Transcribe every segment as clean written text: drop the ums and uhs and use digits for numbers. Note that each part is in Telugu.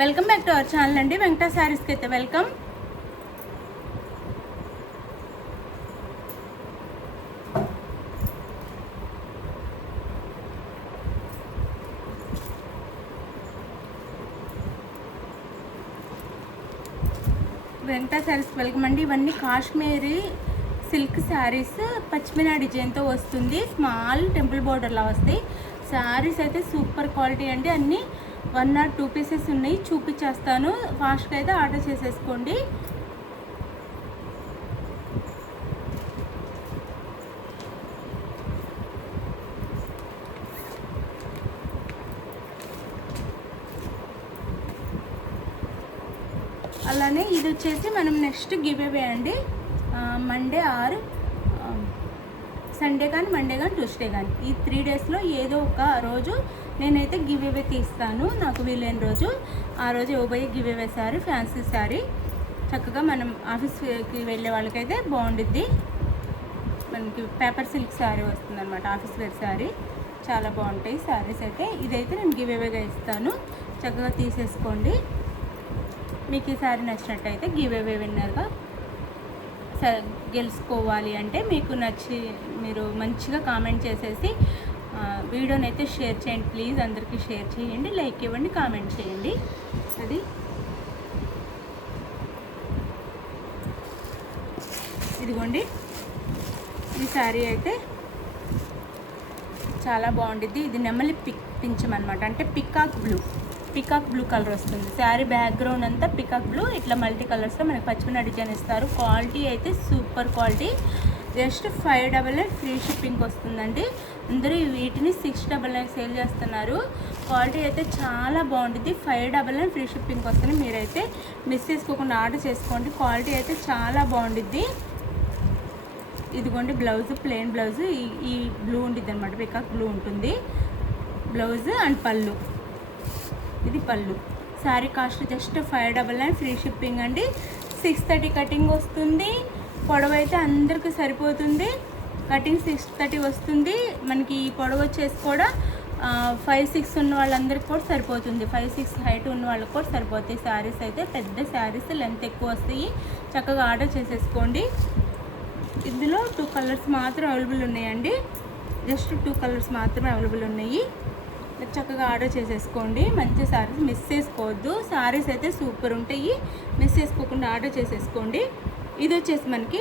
Welcome back to our channel అండి. వెంకట శారీస్కి అయితే వెల్కమ్. వెంకట శారీస్కి వెల్కమ్ అండి. ఇవన్నీ కాశ్మీరీ సిల్క్ శారీస్ పచ్చిమినా డిజైన్తో వస్తుంది. స్మాల్ టెంపుల్ బోర్డర్లా వస్తాయి. శారీస్ అయితే సూపర్ క్వాలిటీ అండి. అన్నీ 1 or 2 పీసెస్ ఉన్నాయి, చూపించేస్తాను. ఫాస్ట్గా అయితే ఆర్డర్ చేసేసుకోండి. అలానే ఇది వచ్చేసి మనం నెక్స్ట్ గివ్ అవే అండి. మండే ఆర్ సండే కానీ, మండే కానీ, ట్యూస్డే కానీ, ఈ 3 డేస్లో ఏదో ఒక రోజు నేనైతే గివ్ అవే తీస్తాను. నాకు వీలైన రోజు ఆ రోజు ఇవ్వబోయే give away sari fancy sari. చక్కగా మనం ఆఫీస్కి వెళ్ళే వాళ్ళకైతే బాగుండిద్ది. మనకి పేపర్ సిల్క్ శారీ వస్తుంది అనమాట, ఆఫీస్ వేర్ శారీ. చాలా బాగుంటాయి శారీస్ అయితే. ఇదైతే నేను గివ్ అవేగా ఇస్తాను, చక్కగా తీసేసుకోండి. మీకు ఈ శారీ నచ్చినట్టయితే గివ్ అవే విన్నర్గా గెలుచుకోవాలి అంటే మీకు మీరు మంచిగా కామెంట్ చేసేసి వీడియోని అయితే షేర్ చేయండి ప్లీజ్. అందరికీ షేర్ చేయండి, లైక్ ఇవ్వండి, కామెంట్ చేయండి. అది ఇదిగోండి, ఈ శారీ అయితే చాలా బాగుండిద్ది. ఇది నెమలి పించమన్నమాట, అంటే పికాక్ బ్లూ కలర్ వస్తుంది. శారీ బ్యాక్గ్రౌండ్ అంతా పికాక్ బ్లూ, ఇట్లా మల్టీ కలర్స్లో మనకి పచ్చిమిన డిజైన్ ఇస్తారు. క్వాలిటీ అయితే super quality. Just 599 free shipping వస్తుందండి. అందరూ వీటిని 699 సేల్ చేస్తున్నారు. క్వాలిటీ అయితే చాలా బాగుంటుంది. 599 ఫ్రీ షిప్పింగ్ వస్తుంది. మీరైతే మిస్ చేసుకోకుండా ఆర్డర్ చేసుకోండి. క్వాలిటీ అయితే చాలా బాగుంటుంది. ఇదిగోండి బ్లౌజ్, ప్లెయిన్ బ్లౌజ్. ఈ బ్లూ ఉంటుంది అనమాట, పికాక్ బ్లూ ఉంటుంది బ్లౌజ్. అండ్ పళ్ళు, ఇది పళ్ళు. Sari cost just 599 free shipping అండి. 630 కటింగ్ వస్తుంది. పొడవు అయితే అందరికీ సరిపోతుంది. కటింగ్ 630 వస్తుంది. మనకి ఈ పొడవు వచ్చేసి కూడా 5'6" ఉన్న వాళ్ళందరికీ కూడా సరిపోతుంది. 5'6" హైట్ ఉన్న వాళ్ళకి కూడా సరిపోతాయి. శారీస్ అయితే పెద్ద శారీస్, లెంత్ ఎక్కువ వస్తాయి. చక్కగా ఆర్డర్ చేసేసుకోండి. ఇందులో 2 కలర్స్ మాత్రం అవైలబుల్ ఉన్నాయండి. జస్ట్ 2 కలర్స్ మాత్రమే అవైలబుల్ ఉన్నాయి. చక్కగా ఆర్డర్ చేసేసుకోండి. మంచి శారీస్ మిస్ చేసుకోవద్దు. శారీస్ అయితే సూపర్ ఉంటాయి. మిస్ చేసుకోకుండా ఆర్డర్ చేసేసుకోండి. ఇది వచ్చేసి మనకి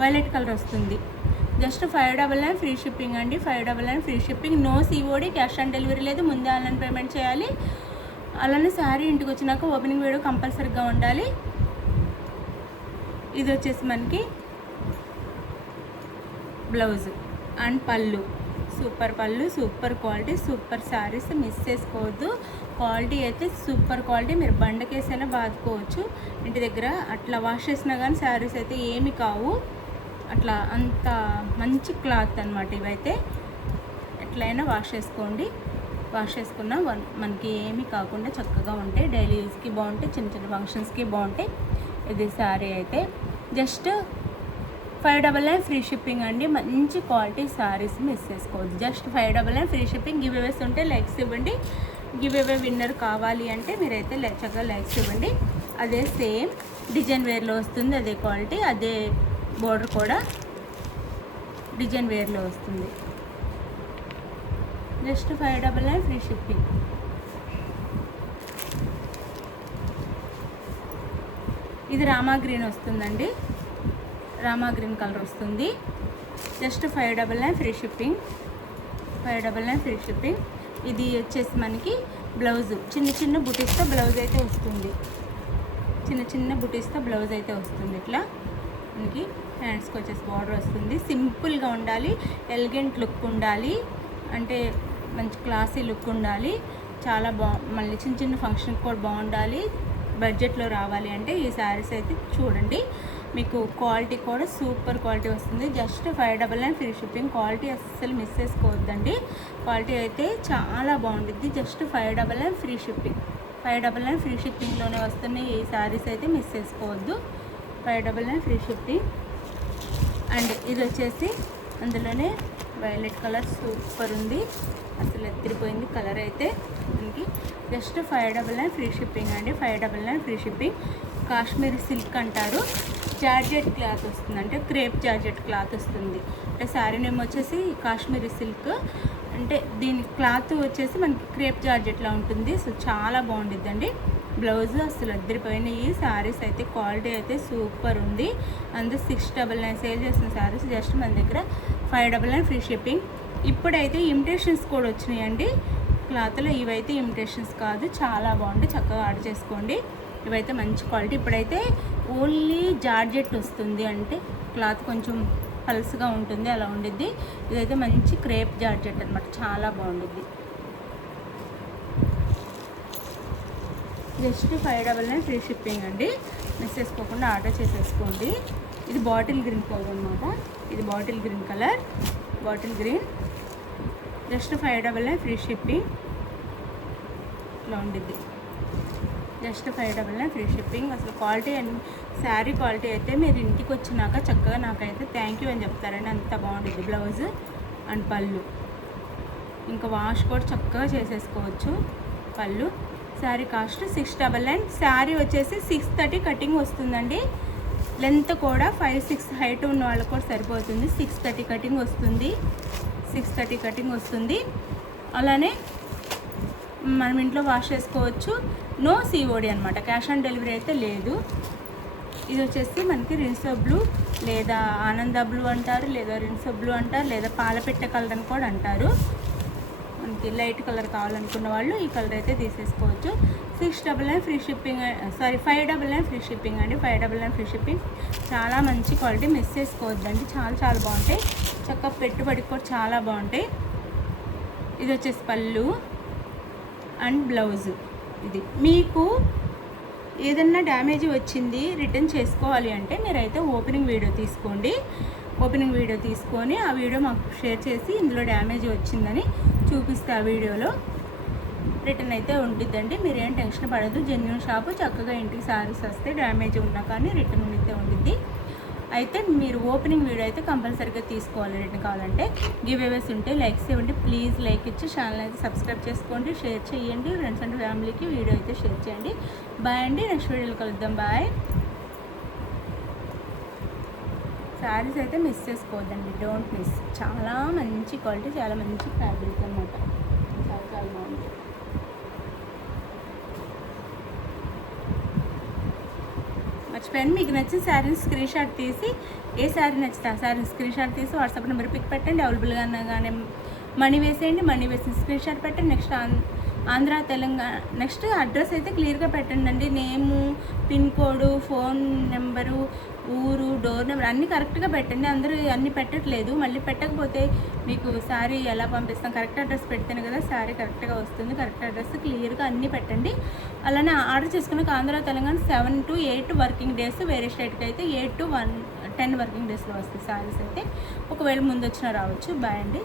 వైలెట్ కలర్ వస్తుంది. జస్ట్ 599 ఫ్రీ షిప్పింగ్ అండి. 599 free shipping. No COD, cash on delivery లేదు. ముందే ఆన్లైన్ పేమెంట్ చేయాలి. అలానే శారీ ఇంటికి వచ్చినాక ఓపెనింగ్ వీడియో కంపల్సరీగా ఉండాలి. ఇది వచ్చేసి మనకి బ్లౌజ్ అండ్ పళ్ళు. సూపర్ పళ్ళు, super quality, super saris. Miss చేసుకోవద్దు. క్వాలిటీ అయితే సూపర్ క్వాలిటీ. మీరు బండకేసైనా బాదుకోవచ్చు ఇంటి దగ్గర. అట్లా వాష్ చేసినా కానీ శారీస్ అయితే ఏమి కావు. అట్లా అంత మంచి క్లాత్ అనమాట. ఇవైతే ఎట్లయినా వాష్ చేసుకోండి. వాష్ చేసుకున్నా మనకి ఏమీ కాకుండా చక్కగా ఉంటాయి. డైలీ యూస్కి బాగుంటాయి, చిన్న చిన్న ఫంక్షన్స్కి బాగుంటాయి. ఇది శారీ అయితే జస్ట్ 599 ఫ్రీ షిప్పింగ్ అండి. మంచి క్వాలిటీ శారీస్ మిస్ చేసుకోవద్దు. Just 599 free shipping. గివ్ అవేస్ ఉంటే లైక్స్ ఇవ్వండి. గివ్ అవే విన్నర్ కావాలి అంటే మీరైతే చక్కగా లైక్స్ ఇవ్వండి. అదే సేమ్ డిజైన్ వేర్లో వస్తుంది. అదే క్వాలిటీ, అదే బోర్డర్ కూడా డిజైన్ వేర్లో వస్తుంది. Just 599 free shipping. ఇది రామా గ్రీన్ వస్తుందండి. రామా గ్రీన్ కలర్ వస్తుంది. Just 599 free shipping. 599 free shipping. ఇది వచ్చేసి మనకి బ్లౌజ్, చిన్న చిన్న బుటీస్తో బ్లౌజ్ అయితే వస్తుంది. చిన్న చిన్న బుటీస్తో బ్లౌజ్ అయితే వస్తుంది. ఇట్లా మనకి హ్యాండ్స్కి వచ్చేసి బార్డర్ వస్తుంది. సింపుల్గా ఉండాలి, ఎలిగెంట్ లుక్ ఉండాలి, అంటే మంచి క్లాసీ లుక్ ఉండాలి. చాలా మళ్ళీ చిన్న చిన్న ఫంక్షన్కి కూడా బాగుండాలి. బడ్జెట్లో రావాలి అంటే ఈ శారీస్ అయితే చూడండి. మీకు క్వాలిటీ కూడా సూపర్ క్వాలిటీ వస్తుంది. Just 599 free shipping. క్వాలిటీ అస్సలు మిస్ చేసుకోవద్దండి. క్వాలిటీ అయితే చాలా బాగుంటుంది. Just 599 free shipping. 599 ఫ్రీ షిప్పింగ్లోనే వస్తున్నాయి ఈ శారీస్ అయితే మిస్ చేసుకోవద్దు. 599 ఫ్రీ షిప్పింగ్. అండ్ ఇది వచ్చేసి అందులోనే వైలెట్ కలర్ సూపర్ ఉంది, అసలు ఎత్తిరిపోయింది కలర్ అయితే. మనకి జస్ట్ 599 ఫ్రీ షిప్పింగ్ అండి. 599 ఫ్రీ షిప్పింగ్. కాశ్మీరీ సిల్క్ అంటారు, జార్జెట్ క్లాత్ వస్తుంది, అంటే క్రేప్ జార్జెట్ క్లాత్ వస్తుంది. అంటే శారీ నేమ్ వచ్చేసి కాశ్మీరీ సిల్క్, అంటే దీని క్లాత్ వచ్చేసి మనకి క్రేప్ జార్జెట్లా ఉంటుంది. సో చాలా బాగుండిద్దండి. బ్లౌజ్ అసలు అద్దరిపోయినాయి శారీస్ అయితే. క్వాలిటీ అయితే సూపర్ ఉంది. అందులో 699 సేల్ చేసిన శారీస్ జస్ట్ మన దగ్గర 599 ఫ్రీ షిప్పింగ్. ఇప్పుడైతే ఇమిటేషన్స్ కూడా వచ్చినాయండి క్లాత్లో. ఇవైతే ఇమిటేషన్స్ కాదు, చాలా బాగుంది, చక్కగా ఆర్డర్ చేసుకోండి. ఇవైతే మంచి క్వాలిటీ. ఇప్పుడైతే ఓన్లీ జార్జెట్ వస్తుంది, అంటే క్లాత్ కొంచెం పల్స్గా ఉంటుంది, అలా ఉండిద్ది. ఇదైతే మంచి క్రేప్ జార్జెట్ అనమాట, చాలా బాగుండిద్ది. జస్ట్ 599 ఫ్రీ షిప్పింగ్ అండి. మిస్ చేసుకోకుండా ఆర్డర్ చేసేసుకోండి. ఇది బాటిల్ గ్రీన్ కలర్ అనమాట. ఇది bottle green colour, bottle green. Just 599 free shipping ఇలా ఉండిద్ది. Just 599 free shipping. అసలు క్వాలిటీ అండ్ శారీ క్వాలిటీ అయితే మీరు ఇంటికి వచ్చినాక చక్కగా నాకైతే థ్యాంక్ యూ అని చెప్తారండి, అంత బాగుంటుంది. బ్లౌజ్ అండ్ పళ్ళు, ఇంకా వాష్ కూడా చక్కగా చేసేసుకోవచ్చు. పళ్ళు. శారీ కాస్ట్ 699. శారీ వచ్చేసి 630 కటింగ్ వస్తుందండి. లెంత్ కూడా 5'6" హైట్ ఉన్న వాళ్ళకి కూడా సరిపోతుంది. 630 కటింగ్ వస్తుంది, 630 కటింగ్ వస్తుంది. అలానే మనం ఇంట్లో వాష్ చేసుకోవచ్చు. నో సిఓడి అనమాట, క్యాష్ ఆన్ డెలివరీ అయితే లేదు. ఇది వచ్చేసి మనకి రిన్సో బ్లూ లేదా ఆనంద బ్లూ అంటారు, లేదా రిన్సో బ్లూ అంటారు, లేదా పాలపెట్టె కలర్ అని కూడా అంటారు. మనకి లైట్ కలర్ కావాలనుకున్న వాళ్ళు ఈ కలర్ అయితే తీసేసుకోవచ్చు. 699 free shipping, sorry 599 free shipping అండి. 599 ఫ్రీ షిప్పింగ్. చాలా మంచి క్వాలిటీ, మిస్ చేసుకోవద్దండి, చాలా చాలా బాగుంటాయి. చక్కగా పెట్టుబడికి కూడా చాలా బాగుంటాయి. ఇది వచ్చేసి పళ్ళు అండ్ బ్లౌజ్. ఇది మీకు ఏదన్నా డ్యామేజ్ వచ్చింది రిటర్న్ చేసుకోవాలి అంటే మీరైతే ఓపెనింగ్ వీడియో తీసుకోండి. ఓపెనింగ్ వీడియో తీసుకొని ఆ వీడియో మాకు షేర్ చేసి ఇందులో డ్యామేజ్ వచ్చిందని చూపిస్తే ఆ వీడియోలో రిటర్న్ అయితే ఉంటుందండి. మీరేం టెన్షన్ పడద్దు. జెన్యూన్ షాపు, చక్కగా ఇంటికి సారీస్ వస్తే డ్యామేజ్ ఉన్నా కానీ రిటర్న్ అయితే ఉండిద్ది. అయితే మీరు ఓపెనింగ్ వీడియో అయితే కంపల్సరీగా తీసుకోవాలి. రిటర్న్ కావాలంటే గివ్ అవేస్ ఉంటే లైక్స్ ఇవ్వండి. ప్లీజ్ లైక్ ఇచ్చి ఛానల్ అయితే సబ్స్క్రైబ్ చేసుకోండి, షేర్ చేయండి. ఫ్రెండ్స్ అండ్ ఫ్యామిలీకి వీడియో అయితే షేర్ చేయండి. బాయ్ అండి, నెక్స్ట్ వీడియోలో కలుద్దాం. బాయ్. శారీస్ అయితే మిస్ చేసుకోవద్దండి, డోంట్ మిస్. చాలా మంచి క్వాలిటీ, చాలా మంచి ఫ్యాబ్రిక్ అనమాట, చాలా చాలా బాగుంది. మర్చిపోయాను, మీకు నచ్చిన శారీని స్క్రీన్ షాట్ తీసి, ఏ శారీ నచ్చితే ఆ శారీని స్క్రీన్ షాట్ తీసి వాట్సాప్ నెంబర్ పిక్ పెట్టండి. అవైలబుల్గా కానీ మనీ వేసేయండి. మనీ వేసి స్క్రీన్ షాట్ పెట్టండి. Next Andhra, Telangana, next address అయితే క్లియర్గా పెట్టండి అండి. నేము, పిన్ కోడ్, ఫోన్ నెంబరు, ఊరు, డోర్ నెంబర్ అన్నీ కరెక్ట్గా పెట్టండి. అందరూ అన్నీ పెట్టట్లేదు. మళ్ళీ పెట్టకపోతే మీకు శారీ ఎలా పంపిస్తాం? కరెక్ట్ అడ్రస్ పెడితేనే కదా శారీ కరెక్ట్గా వస్తుంది. కరెక్ట్ అడ్రస్ క్లియర్గా అన్నీ పెట్టండి. అలానే ఆర్డర్ చేసుకున్నాక Andhra, Telangana 7 to 8 working days, వేరే స్టేట్కి అయితే 8 to 10 వర్కింగ్ డేస్లో వస్తాయి శారీస్ అయితే. ఒకవేళ ముందు వచ్చినా రావచ్చు. బాయ్ అండి.